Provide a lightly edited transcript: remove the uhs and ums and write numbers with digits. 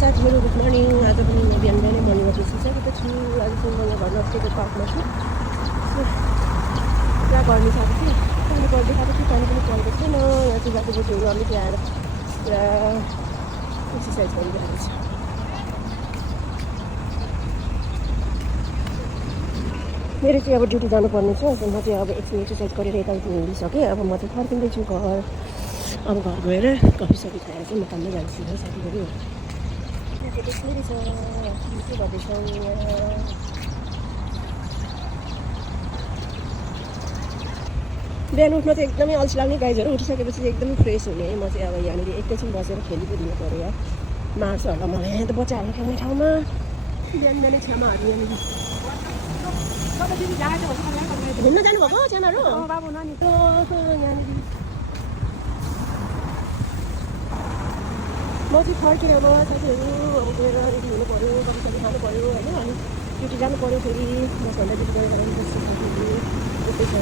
साथीहरू good morning. आज पनि म बिहान बिहानै मर्निङमा बिर्सिसकेको छु। आज चाहिँ म यहाँ घरमा अस्तिको पार्कमा छु। पुरा गर्मी छ कि पानी परिदिएको थियो, पानी पनि परेको छैन। यहाँ चाहिँ बाटोबोटीहरू अलिकति आएर पुरा एक्सर्साइज गरिरहेको छ। मेरो चाहिँ अब ड्युटी जानुपर्ने छ। म चाहिँ अब एकछिन एक्सर्साइज गरेर यताउति हिँडिसकेँ। अब म चाहिँ फर्किँदैछु घर। अब घर गएर कफी सफी खाएर चाहिँ म काममै जान्छु है साथीहरू। यहाँ चाहिँ त्यसरी छ, के गर्दैछौँ यहाँ। बिहान उठ्न चाहिँ एकदमै अल्छी लाग्ने गाइजहरू। उठिसकेपछि चाहिँ एकदमै फ्रेस हुने। म चाहिँ अब यहाँनिर एकैछिन बसेर खेली पो दिनु पऱ्यो यार। मार्छ होला मलाई यहाँ त बच्चाहरू खेल्ने ठाउँमा। बिहान बिहानै छ्यामाहरू यहाँनिर घुम्न जानुभएको छ्यामाहरू? बाबु नानी त यहाँनिर। म चाहिँ फर्केर अब साथीहरू अब गएर रेडी हुनु पऱ्यो, कफी सफी खानु पऱ्यो होइन। अनि ड्युटी जानु पऱ्यो फेरि। 10 घन्टा ड्युटी गरेर बस्छु साथीहरू। त्यस्तै छ।